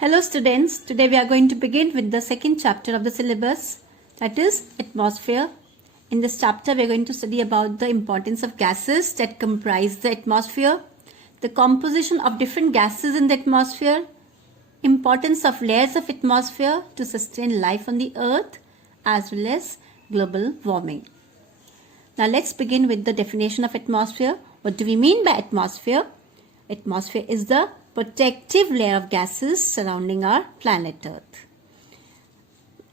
Hello students, today we are going to begin with the second chapter of the syllabus, that is atmosphere. In this chapter we are going to study about the importance of gases that comprise the atmosphere, the composition of different gases in the atmosphere, importance of layers of atmosphere to sustain life on the earth, as well as global warming. Now let's begin with the definition of atmosphere. What do we mean by atmosphere? Atmosphere is the protective layer of gases surrounding our planet Earth.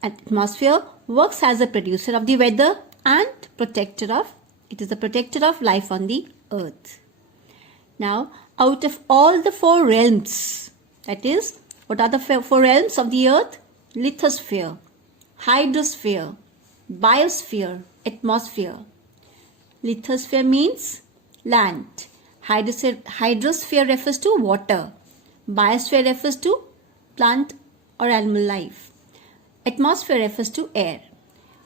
Atmosphere works as a producer of the weather and it is a protector of life on the Earth. Now, out of all the four realms, that is, what are the four realms of the Earth? Lithosphere, hydrosphere, biosphere, atmosphere. Lithosphere means land. Hydrosphere refers to water. Biosphere refers to plant or animal life. Atmosphere refers to air.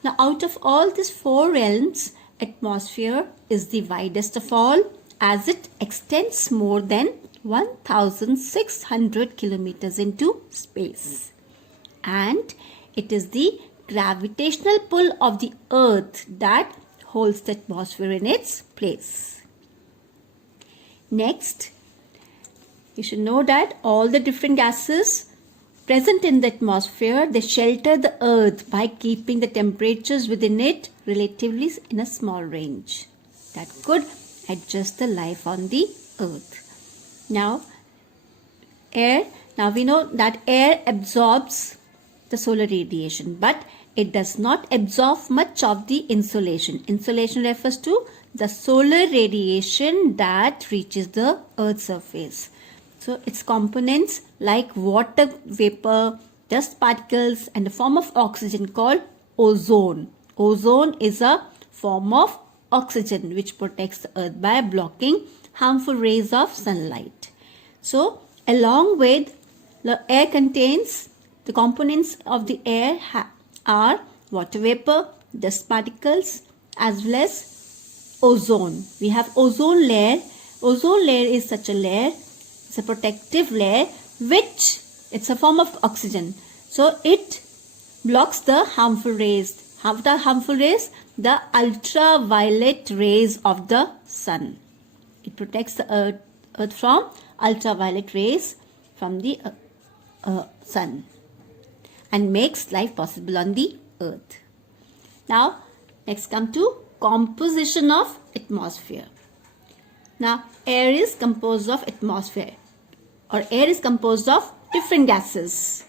Now, out of all these four realms, atmosphere is the widest of all, as it extends more than 1,600 kilometers into space. And it is the gravitational pull of the Earth that holds the atmosphere in its place. Next, you should know that all the different gases present in the atmosphere, they shelter the Earth by keeping the temperatures within it relatively in a small range that could adjust the life on the Earth. Now we know that air absorbs the solar radiation, but it does not absorb much of the insolation. Insolation refers to the solar radiation that reaches the Earth's surface. So its components like water vapor, dust particles and a form of oxygen called ozone. Ozone is a form of oxygen which protects the Earth by blocking harmful rays of sunlight. So along with the air contains the components of the air are water vapor, dust particles as well as ozone. We have ozone layer. Ozone layer is such a layer. It's a protective layer which it's a form of oxygen. So it blocks the harmful rays. What are harmful rays? The ultraviolet rays of the sun. It protects the earth from ultraviolet rays from the sun and makes life possible on the earth. Now, next come to composition of atmosphere. Now, air is composed of atmosphere, or air is composed of different gases,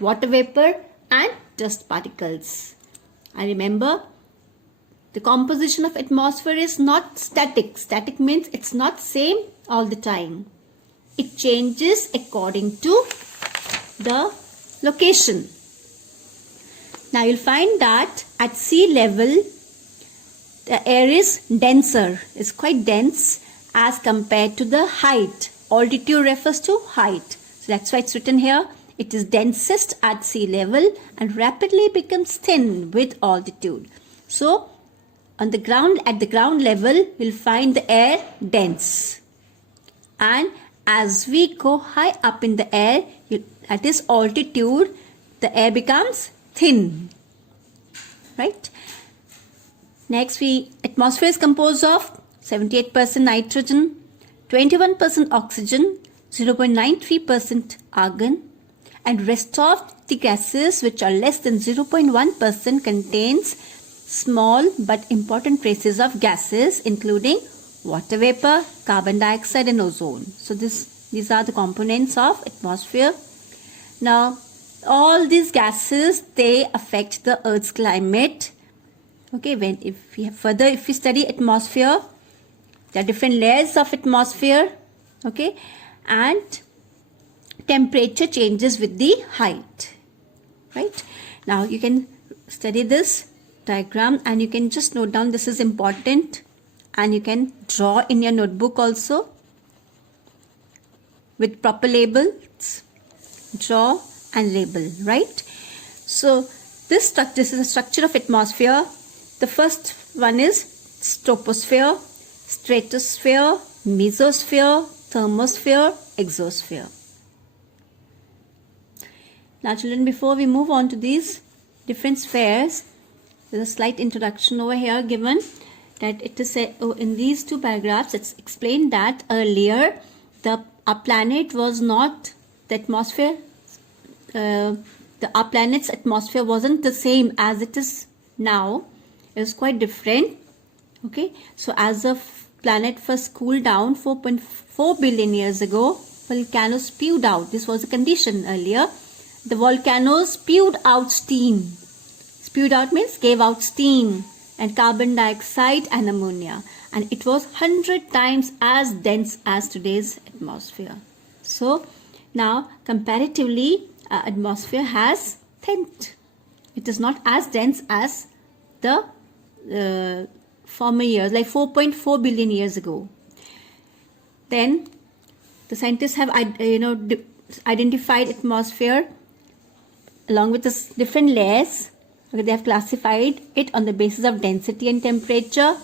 water vapor and dust particles. And remember, the composition of atmosphere is not static. Static means it's not same all the time. It changes according to the location. Now, you'll find that at sea level, the air is denser, it's quite dense as compared to the height. Altitude refers to height. So that's why it's written here. It is densest at sea level and rapidly becomes thin with altitude. So on the ground, at the ground level, we'll find the air dense. And as we go high up in the air, at this altitude, the air becomes thin. Right? Next, atmosphere is composed of 78% nitrogen, 21% oxygen, 0.93% argon, and rest of the gases which are less than 0.1% contains small but important traces of gases including water vapor, carbon dioxide and ozone. So these are the components of atmosphere. Now, all these gases, they affect the Earth's climate. Okay, if we study atmosphere, there are different layers of atmosphere. Okay, and temperature changes with the height. Right? Now you can study this diagram and you can just note down this is important, and you can draw in your notebook also with proper labels. Draw and label, right? So this is the structure of atmosphere. The first one is troposphere, stratosphere, mesosphere, thermosphere, exosphere. Now children, before we move on to these different spheres, there's a slight introduction over here given that it is in these two paragraphs it's explained that earlier our planet was not the atmosphere, our planet's atmosphere wasn't the same as it is now. It was quite different. Okay, so as the planet first cooled down 4.4 billion years ago, volcanoes spewed out. This was a condition earlier. The volcanoes spewed out steam. Spewed out means gave out steam and carbon dioxide and ammonia, and it was 100 times as dense as today's atmosphere. So now comparatively atmosphere has thinned. It is not as dense as the former years, like 4.4 billion years ago. Then the scientists have identified atmosphere along with the different layers. Okay, they have classified it on the basis of density and temperature,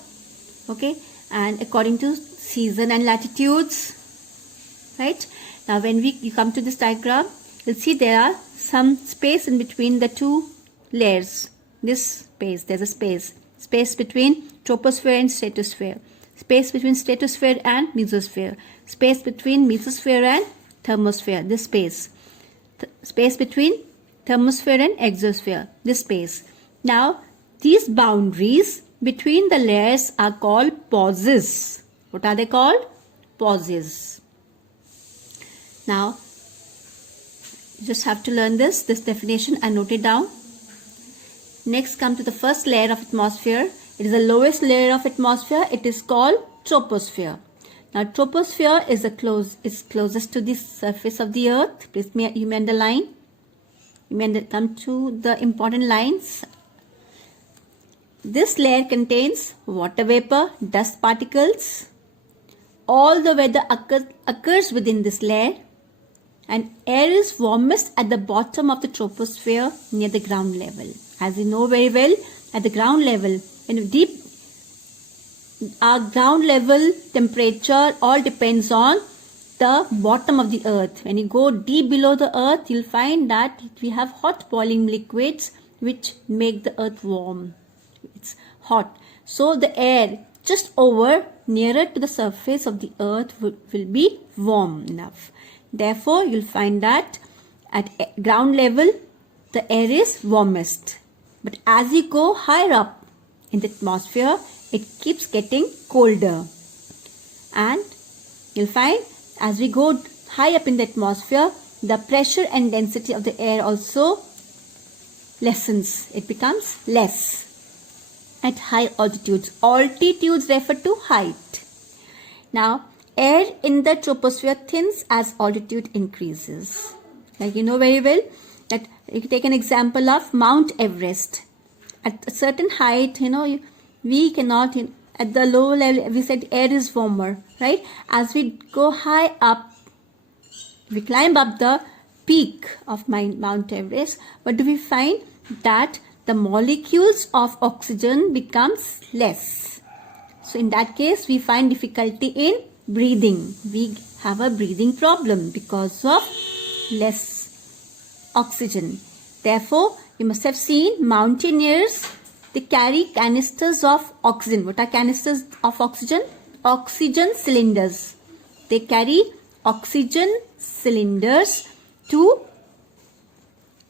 okay, and according to season and latitudes, right? Now when you come to this diagram, you'll see there are some space in between the two layers. This space, there's a space between troposphere and stratosphere, space between stratosphere and mesosphere, space between mesosphere and thermosphere, this space, space between thermosphere and exosphere, this space. Now these boundaries between the layers are called pauses. What are they called? Pauses. Now you just have to learn this definition and note it down. Next, come to the first layer of atmosphere. It is the lowest layer of atmosphere. It is called troposphere. Now troposphere is closest to the surface of the earth. Please you may underline. You may come to the important lines. This layer contains water vapor, dust particles. All the weather occurs within this layer, and air is warmest at the bottom of the troposphere near the ground level. As you know very well, at the ground level, our ground level temperature all depends on the bottom of the earth. When you go deep below the earth, you'll find that we have hot boiling liquids which make the earth warm. It's hot. So the air just over nearer to the surface of the earth will be warm enough. Therefore, you'll find that at ground level, the air is warmest. But as you go higher up in the atmosphere, it keeps getting colder. And you'll find as we go high up in the atmosphere, the pressure and density of the air also lessens. It becomes less at high altitudes. Altitudes refer to height. Now, air in the troposphere thins as altitude increases. Like you know very well that you can take an example of Mount Everest. At a certain height, we cannot, at the low level, we said air is warmer, right? As we go high up, we climb up the peak of Mount Everest, what do we find? That the molecules of oxygen becomes less. So in that case, we find difficulty in breathing. We have a breathing problem because of less oxygen. Therefore, you must have seen mountaineers, they carry canisters of oxygen. What are canisters of oxygen? Oxygen cylinders. They carry oxygen cylinders to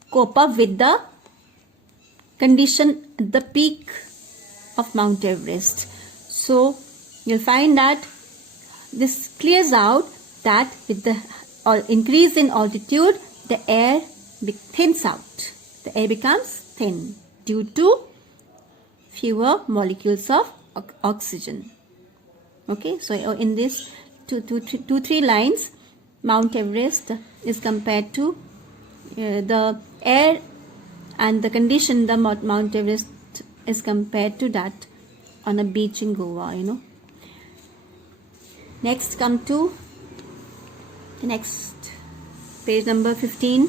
cope up with the condition at the peak of Mount Everest. So you'll find that this clears out that with the increase in altitude, the air thins out. The air becomes thin due to fewer molecules of oxygen. Okay, so in this three lines, Mount Everest is compared to the air, and the condition the Mount Everest is compared to that on a beach in Goa, Next, come to the next page number 15,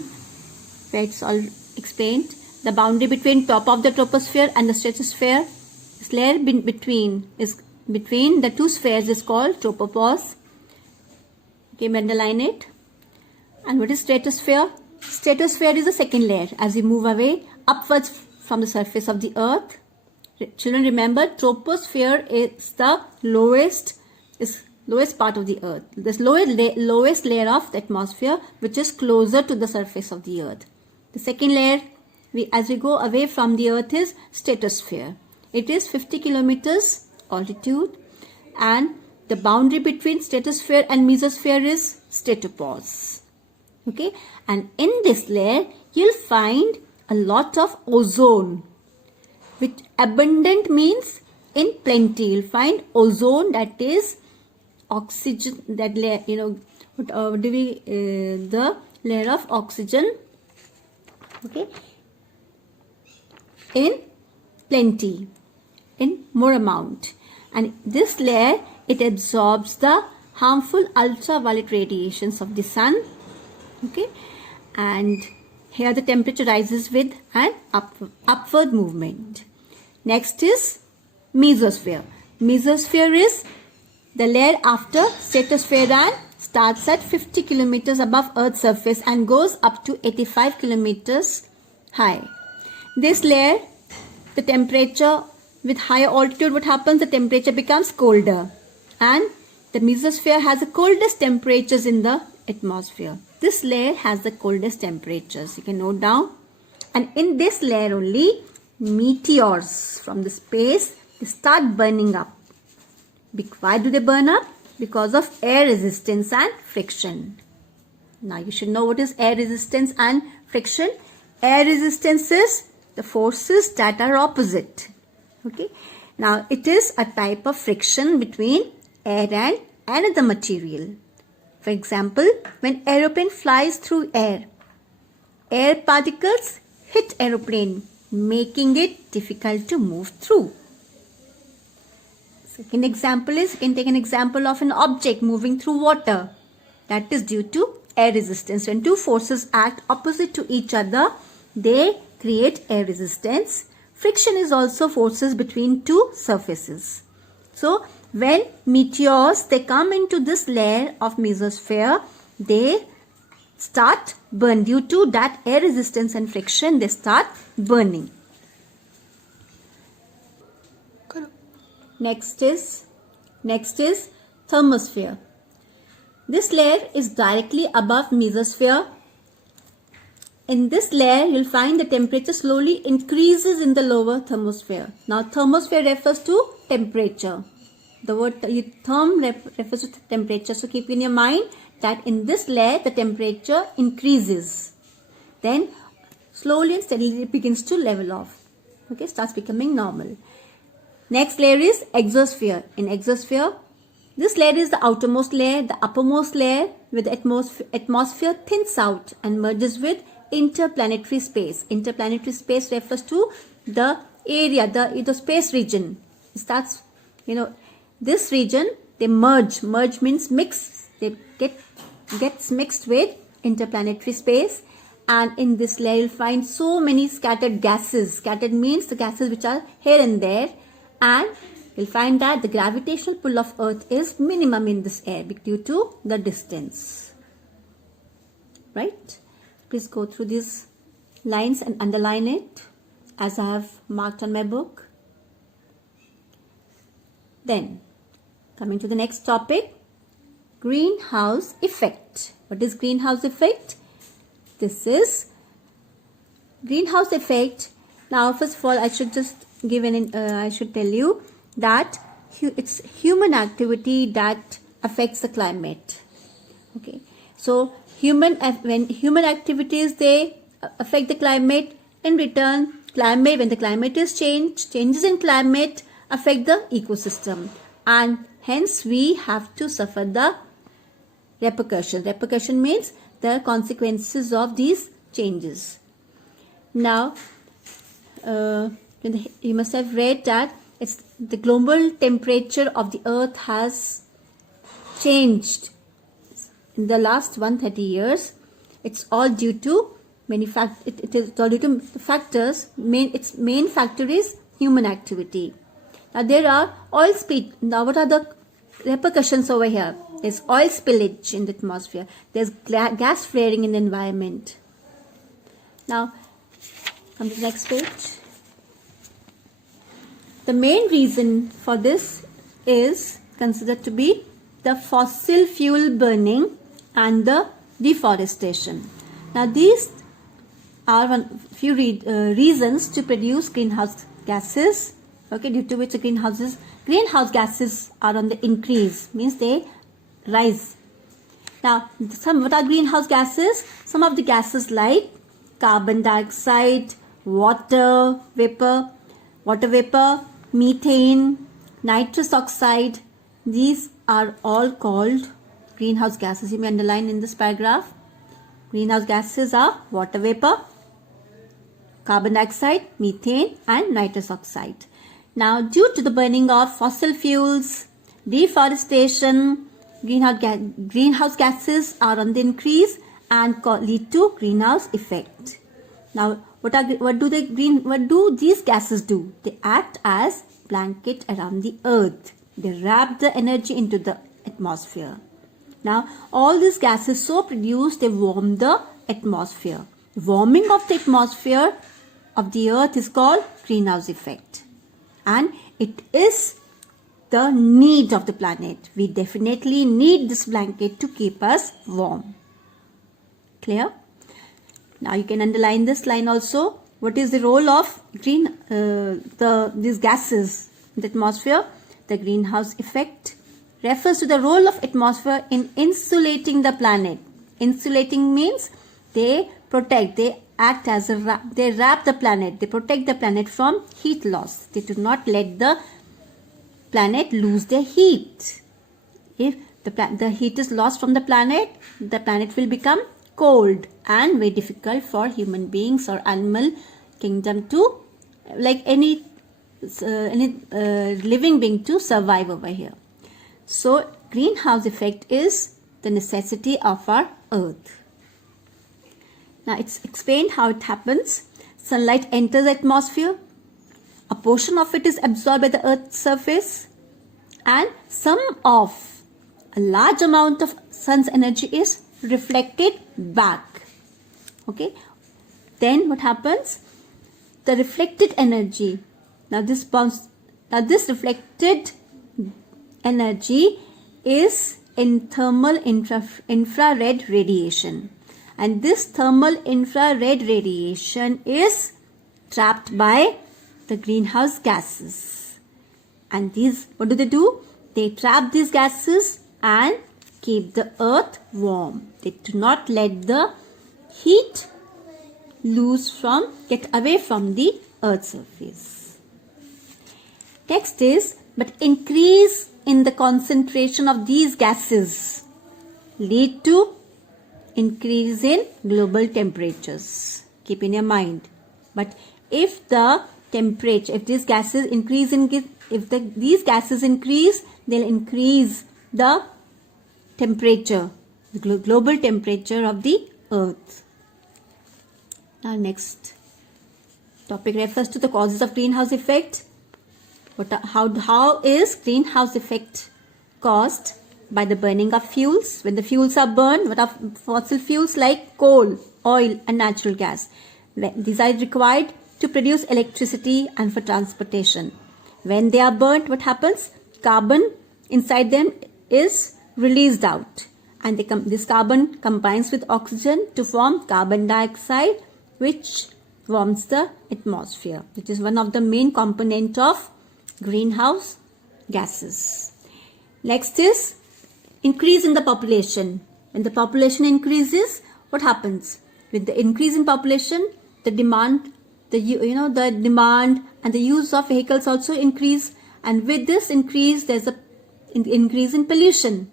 where it's all explained. The boundary between top of the troposphere and the stratosphere, this layer between the two spheres is called tropopause. Okay, underline it. And what is stratosphere? Stratosphere is the second layer. As we move away upwards from the surface of the earth, children, remember, troposphere is the lowest part of the earth. This lowest layer of the atmosphere, which is closer to the surface of the earth. The second layer, as we go away from the earth, is stratosphere. It is 50 kilometers altitude, and the boundary between stratosphere and mesosphere is stratopause. Okay, and in this layer you'll find a lot of ozone, which abundant means in plenty. You'll find ozone, that is oxygen, that layer, the layer of oxygen, okay, in plenty, in more amount. And this layer, it absorbs the harmful ultraviolet radiations of the sun, okay, and here the temperature rises with an upward movement. Next is mesosphere. Mesosphere is the layer after stratosphere and starts at 50 kilometers above Earth's surface and goes up to 85 kilometers high. This layer, the temperature with higher altitude, what happens? The temperature becomes colder, and the mesosphere has the coldest temperatures in the atmosphere. This layer has the coldest temperatures. You can note down. And in this layer only, meteors from the space, they start burning up. Why do they burn up? Because of air resistance and friction. Now you should know what is air resistance and friction. Air resistance is the forces that are opposite. Okay. Now it is a type of friction between air and another material. For example, when aeroplane flies through air particles hit aeroplane, making it difficult to move through. Second example is, you can take an example of an object moving through water. That is due to air resistance. When two forces act opposite to each other, they create air resistance. Friction is also forces between two surfaces. So, when meteors, they come into this layer of mesosphere, they start burn. Due to that air resistance and friction, they start burning. Next is thermosphere. This layer is directly above mesosphere. In this layer, you'll find the temperature slowly increases in the lower thermosphere. Now, thermosphere refers to temperature. The word therm refers to temperature. So, keep in your mind that in this layer, the temperature increases. Then, slowly and steadily it begins to level off. Okay, starts becoming normal. Next layer is exosphere. In exosphere, this layer is the outermost layer. The uppermost layer with the atmosphere thins out and merges with interplanetary space. Interplanetary space refers to the area, the space region. It starts, this region, they merge. Merge means mix. They gets mixed with interplanetary space. And in this layer, you'll find so many scattered gases. Scattered means the gases which are here and there. And you'll find that the gravitational pull of Earth is minimum in this air due to the distance. Right? Please go through these lines and underline it as I have marked on my book. Then, coming to the next topic, greenhouse effect. What is greenhouse effect? This is greenhouse effect. Now, first of all, I should just give I should tell you that it's human activity that affects the climate. Okay, so when human activities, they affect the climate. In return, when the climate is changes in climate affect the ecosystem, and hence we have to suffer the repercussion. Repercussion means the consequences of these changes. Now, you must have read that it's the global temperature of the earth has changed in the last 130 years. It's all due to many it is all due to factors. Its main factor is human activity. Now there are oil spill. Now what are the repercussions over here? There's oil spillage in the atmosphere. There's gas flaring in the environment. Now, come to the next page. The main reason for this is considered to be the fossil fuel burning and the deforestation. Now, these are one few reasons to produce greenhouse gases, okay, due to which the greenhouse gases are on the increase, means they rise. Now, what are greenhouse gases? Some of the gases like carbon dioxide, water vapor, methane, nitrous oxide, these are all called greenhouse gases. You may underline in this paragraph. Greenhouse gases are water vapor, carbon dioxide, methane and nitrous oxide. Now, due to the burning of fossil fuels, deforestation, greenhouse gases are on the increase and lead to greenhouse effect. Now, what do these gases do? They act as blanket around the earth. They wrap the energy into the atmosphere. Now, all these gases so produced, they warm the atmosphere. Warming of the atmosphere of the earth is called greenhouse effect. And it is the need of the planet. We definitely need this blanket to keep us warm. Clear? Now you can underline this line also. What is the role of these gases in the atmosphere? The greenhouse effect refers to the role of atmosphere in insulating the planet. Insulating means they protect, they act as they wrap the planet, they protect the planet from heat loss. They do not let the planet lose their heat. If the heat is lost from the planet will become cold and very difficult for human beings or animal kingdom to, like any living being, to survive over here. So greenhouse effect is the necessity of our earth. Now it's explained how it happens. Sunlight enters the atmosphere. A portion of it is absorbed by the earth's surface and a large amount of sun's energy is reflected back. Okay. Then what happens? The reflected energy. Now this reflected energy is in thermal infrared radiation. And this thermal infrared radiation is trapped by the greenhouse gases. And these, what do? They trap these gases and keep the earth warm. They do not let the heat get away from the earth's surface. Next is, but increase in the concentration of these gases lead to increase in global temperatures. Keep in your mind. But if these gases increase, they'll increase the temperature, the global temperature of the earth. Now next topic refers to the causes of greenhouse effect. How is greenhouse effect caused? By the burning of fuels. When the fuels are burned, what are fossil fuels like coal, oil and natural gas? These are required to produce electricity and for transportation. When they are burnt, what happens? Carbon inside them is released out, and this carbon combines with oxygen to form carbon dioxide, which warms the atmosphere. It is one of the main components of greenhouse gases. Next is increase in the population. When the population increases, what happens? With the increase in population, the demand and the use of vehicles also increase, and with this increase, there's an increase in pollution.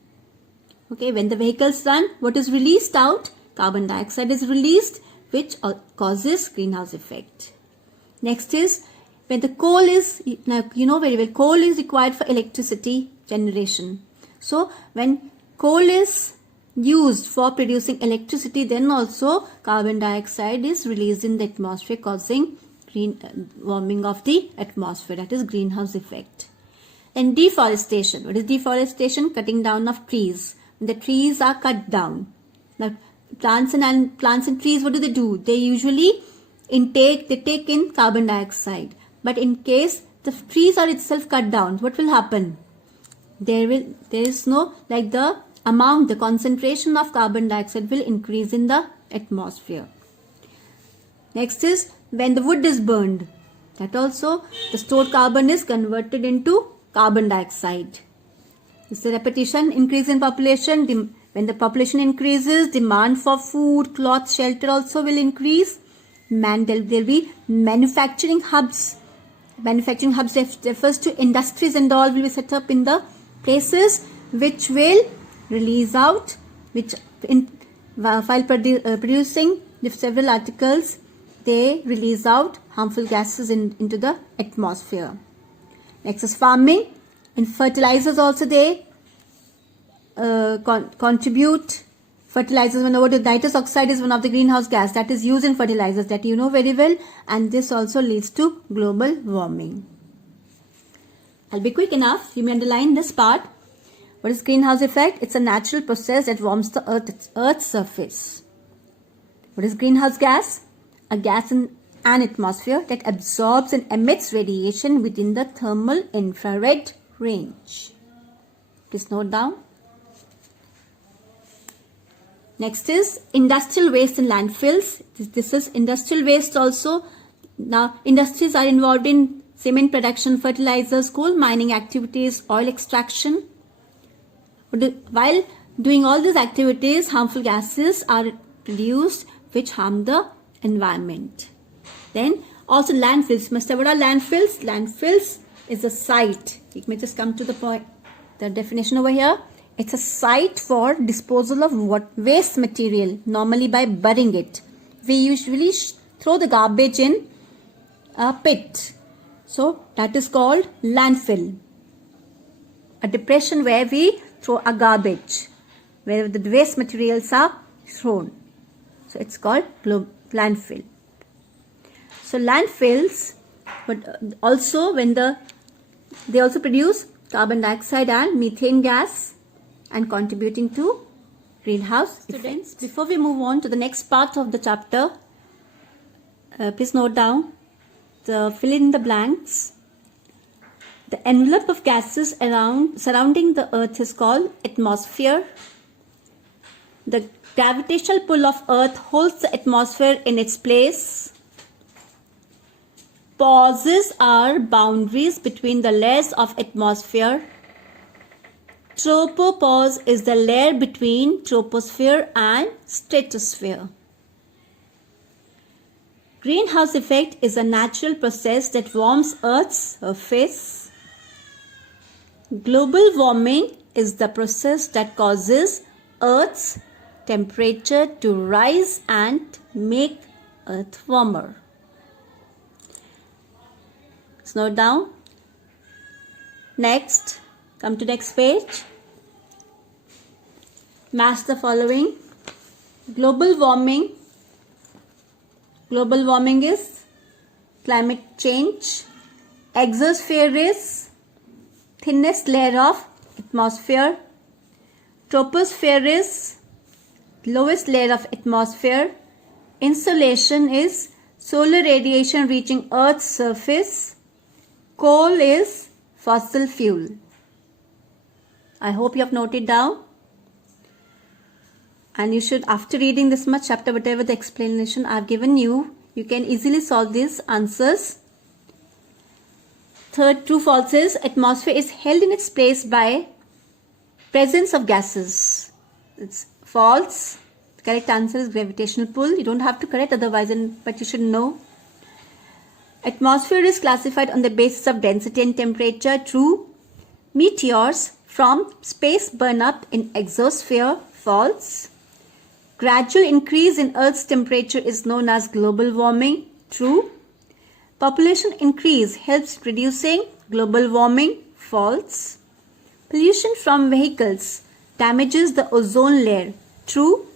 Okay, when the vehicles run, what is released out? Carbon dioxide is released, which causes greenhouse effect. Next is when the coal is, now you know very well, coal is required for electricity generation. So when coal is used for producing electricity, then also carbon dioxide is released in the atmosphere, causing warming of the atmosphere. That is greenhouse effect. And deforestation. What is deforestation? Cutting down of trees. When the trees are cut down. Now, plants and trees, what do? They usually take in carbon dioxide. But in case the trees are itself cut down, what will happen? There is no, like, the concentration of carbon dioxide will increase in the atmosphere. Next is when the wood is burned. That also, the stored carbon is converted into carbon dioxide. It's the repetition. Increase in population. When the population increases, demand for food, cloth, shelter also will increase. There will be manufacturing hubs. Manufacturing hubs refers to industries and all will be set up in the places which will release out, while producing several articles, they release out harmful gases into the atmosphere. Next is farming. In fertilizers also they contribute. Fertilizers, when over, nitrous oxide is one of the greenhouse gas that is used in fertilizers, that you know very well, and this also leads to global warming. I'll be quick enough. You may underline this part. What is greenhouse effect? It's a natural process that warms the Earth's surface. What is greenhouse gas? A gas in an atmosphere that absorbs and emits radiation within the thermal infrared range. Please note down. Next is industrial waste and landfills. This is industrial waste also. Now, industries are involved in cement production, fertilizers, coal mining activities, oil extraction. While doing all these activities, harmful gases are produced which harm the environment. Then also landfills. Must have, what are landfills? Landfills is a site. Let me just come to the point. The definition over here. It's a site for disposal of waste material, normally by burying it. We usually throw the garbage in a pit. So that is called landfill. A depression where we throw a garbage, where the waste materials are thrown. So it's called landfill. So landfills, but also they also produce carbon dioxide and methane gas, and contributing to greenhouse effects. Before we move on to the next part of the chapter, please note down the fill in the blanks. The envelope of gases surrounding the Earth is called atmosphere. The gravitational pull of Earth holds the atmosphere in its place. Pauses are boundaries between the layers of atmosphere. Tropopause is the layer between troposphere and stratosphere. Greenhouse effect is a natural process that warms Earth's surface. Global warming is the process that causes Earth's temperature to rise and make Earth warmer. Let's note down. Next. Come to next page. Match the following. Global warming. Global warming is climate change. Exosphere is thinnest layer of atmosphere. Troposphere is lowest layer of atmosphere. Insolation is solar radiation reaching Earth's surface. Coal is fossil fuel. I hope you have noted down, and you should, after reading this much chapter, whatever the explanation I have given you, you can easily solve these answers. Third, true false is atmosphere is held in its place by presence of gases. It's false. The correct answer is gravitational pull. You don't have to correct otherwise, but you should know. Atmosphere is classified on the basis of density and temperature. True. Meteors from space burn up in exosphere. False. Gradual increase in Earth's temperature is known as global warming. True. Population increase helps reducing global warming. False. Pollution from vehicles damages the ozone layer. True.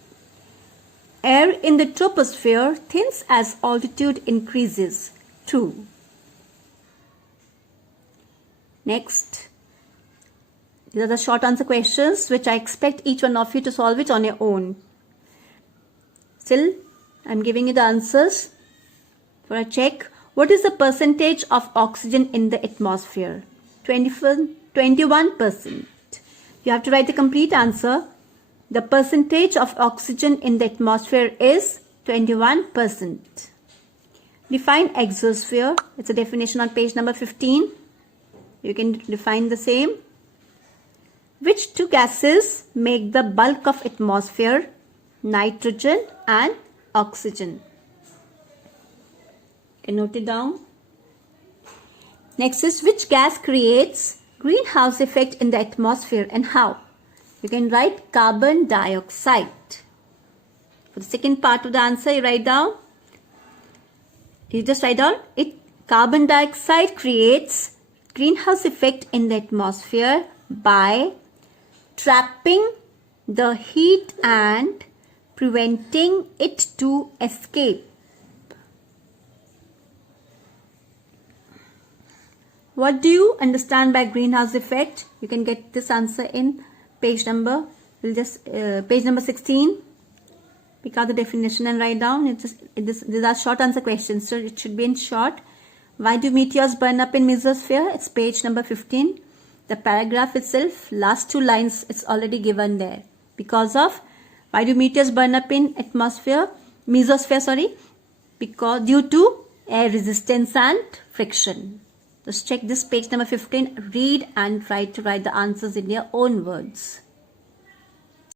Air in the troposphere thins as altitude increases. True. Next. These are the short answer questions which I expect each one of you to solve it on your own. Still, I'm giving you the answers for a check. What is the percentage of oxygen in the atmosphere? 21%. You have to write the complete answer. The percentage of oxygen in the atmosphere is 21%. Define exosphere. It's a definition on page number 15. You can define the same. Which two gases make the bulk of atmosphere? Nitrogen and oxygen. You can note it down. Next is, which gas creates greenhouse effect in the atmosphere and how? You can write carbon dioxide. For the second part of the answer, you write down. You just write down it. Carbon dioxide creates greenhouse effect in the atmosphere by trapping the heat and preventing it to escape. What do you understand by greenhouse effect? You can get this answer in page number. Page number 16. Pick out the definition and write down. These are short answer questions, so it should be in short. Why do meteors burn up in mesosphere? It's page number 15. The paragraph itself, last two lines, it's already given there. Because of, why do meteors burn up in mesosphere? Because due to air resistance and friction. Just check this page number 15, read and try to write the answers in your own words.